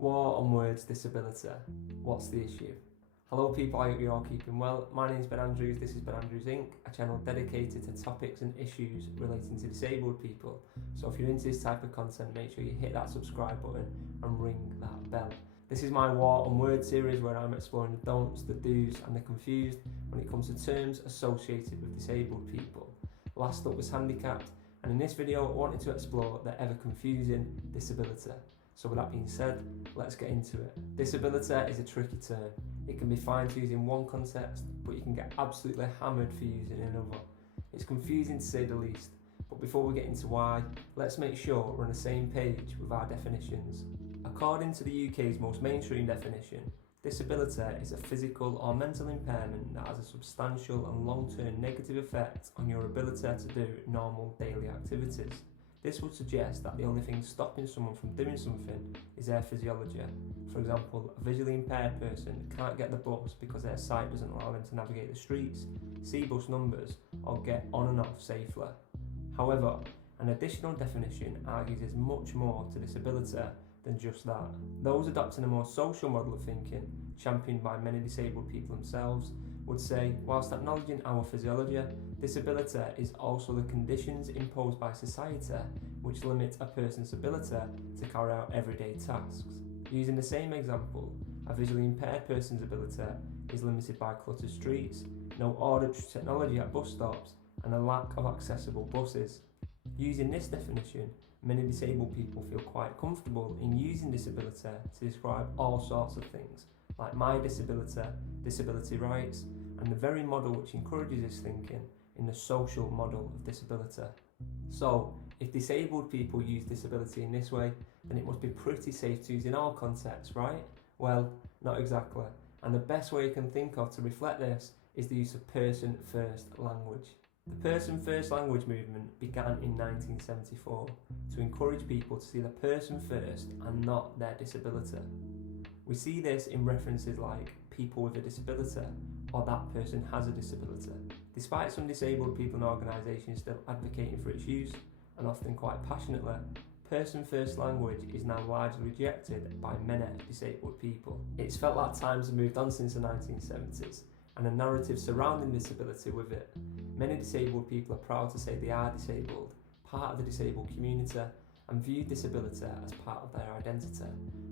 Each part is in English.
War on words, disability. What's the issue? Hello people, I hope you're all keeping well. My name is Ben Andrews, this is Ben Andrews Inc., a channel dedicated to topics and issues relating to disabled people. So if you're into this type of content, make sure you hit that subscribe button and ring that bell. This is my War on Words series where I'm exploring the don'ts, the do's and the confused when it comes to terms associated with disabled people. Last up was handicapped, and in this video I wanted to explore the ever confusing disability. So with that being said, let's get into it. Disability is a tricky term. It can be fine to use in one context, but you can get absolutely hammered for using another. It's confusing to say the least, but before we get into why, let's make sure we're on the same page with our definitions. According to the UK's most mainstream definition, disability is a physical or mental impairment that has a substantial and long-term negative effect on your ability to do normal daily activities. This would suggest that the only thing stopping someone from doing something is their physiology. For example, a visually impaired person can't get the bus because their sight doesn't allow them to navigate the streets, see bus numbers, or get on and off safely. However, an additional definition argues there's much more to disability than just that. Those adopting a more social model of thinking, championed by many disabled people themselves, would say, whilst acknowledging our physiology, disability is also the conditions imposed by society which limit a person's ability to carry out everyday tasks. Using the same example, a visually impaired person's ability is limited by cluttered streets, no auditory technology at bus stops, and a lack of accessible buses. Using this definition, many disabled people feel quite comfortable in using disability to describe all sorts of things, like my disability, disability rights, and the very model which encourages this thinking in the social model of disability. So, if disabled people use disability in this way, then it must be pretty safe to use in all contexts, right? Well, not exactly. And the best way you can think of to reflect this is the use of person-first language. The person-first language movement began in 1974 to encourage people to see the person first and not their disability. We see this in references like people with a disability or that person has a disability. Despite some disabled people and organisations still advocating for its use, and often quite passionately, person-first language is now largely rejected by many disabled people. It's felt like times have moved on since the 1970s, and a narrative surrounding disability with it. Many disabled people are proud to say they are disabled, part of the disabled community, and view disability as part of their identity,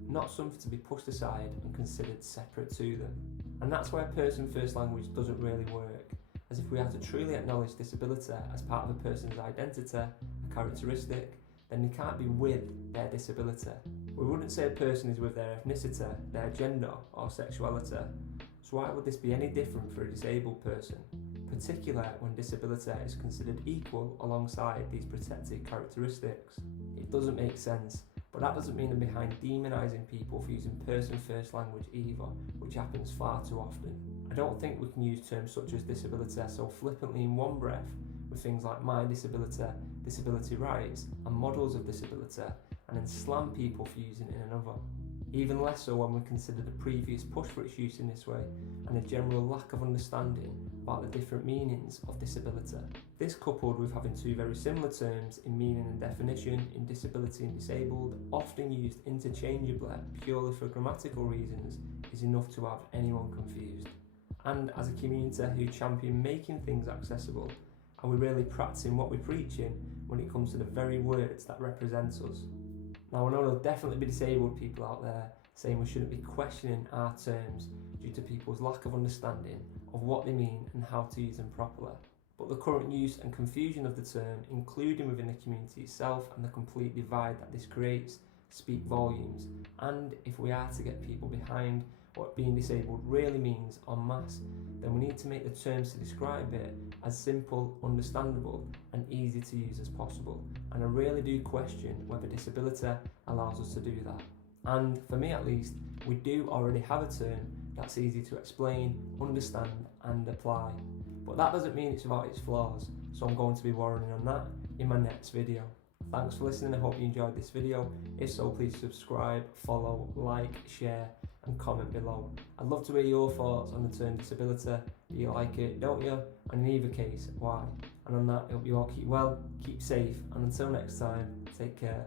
not something to be pushed aside and considered separate to them. And that's where person-first language doesn't really work, as if we are to truly acknowledge disability as part of a person's identity, a characteristic, then they can't be with their disability. We wouldn't say a person is with their ethnicity, their gender or sexuality. So why would this be any different for a disabled person, particularly when disability is considered equal alongside these protected characteristics? It doesn't make sense, but that doesn't mean I'm behind demonising people for using person-first language either, which happens far too often. I don't think we can use terms such as disability so flippantly in one breath with things like my disability, disability rights, and models of disability, and then slam people for using it in another. Even less so when we consider the previous push for its use in this way and the general lack of understanding about the different meanings of disability. This, coupled with having two very similar terms in meaning and definition in disability and disabled, often used interchangeably purely for grammatical reasons, is enough to have anyone confused. And as a community who champion making things accessible, are we really practicing what we're preaching when it comes to the very words that represent us? Now I know there'll definitely be disabled people out there saying we shouldn't be questioning our terms due to people's lack of understanding of what they mean and how to use them properly. But the current use and confusion of the term, including within the community itself, and the complete divide that this creates, speak volumes. And if we are to get people behind what being disabled really means en masse, then we need to make the terms to describe it as simple, understandable and easy to use as possible. And I really do question whether disability allows us to do that. And for me at least, we do already have a term that's easy to explain, understand and apply. But that doesn't mean it's without its flaws, so I'm going to be warring on that in my next video. Thanks for listening, I hope you enjoyed this video. If so, please subscribe, follow, like, share and comment below. I'd love to hear your thoughts on the term disability. Do you like it, don't you? And in either case, why? And on that, I hope you all keep well, keep safe, and until next time, take care.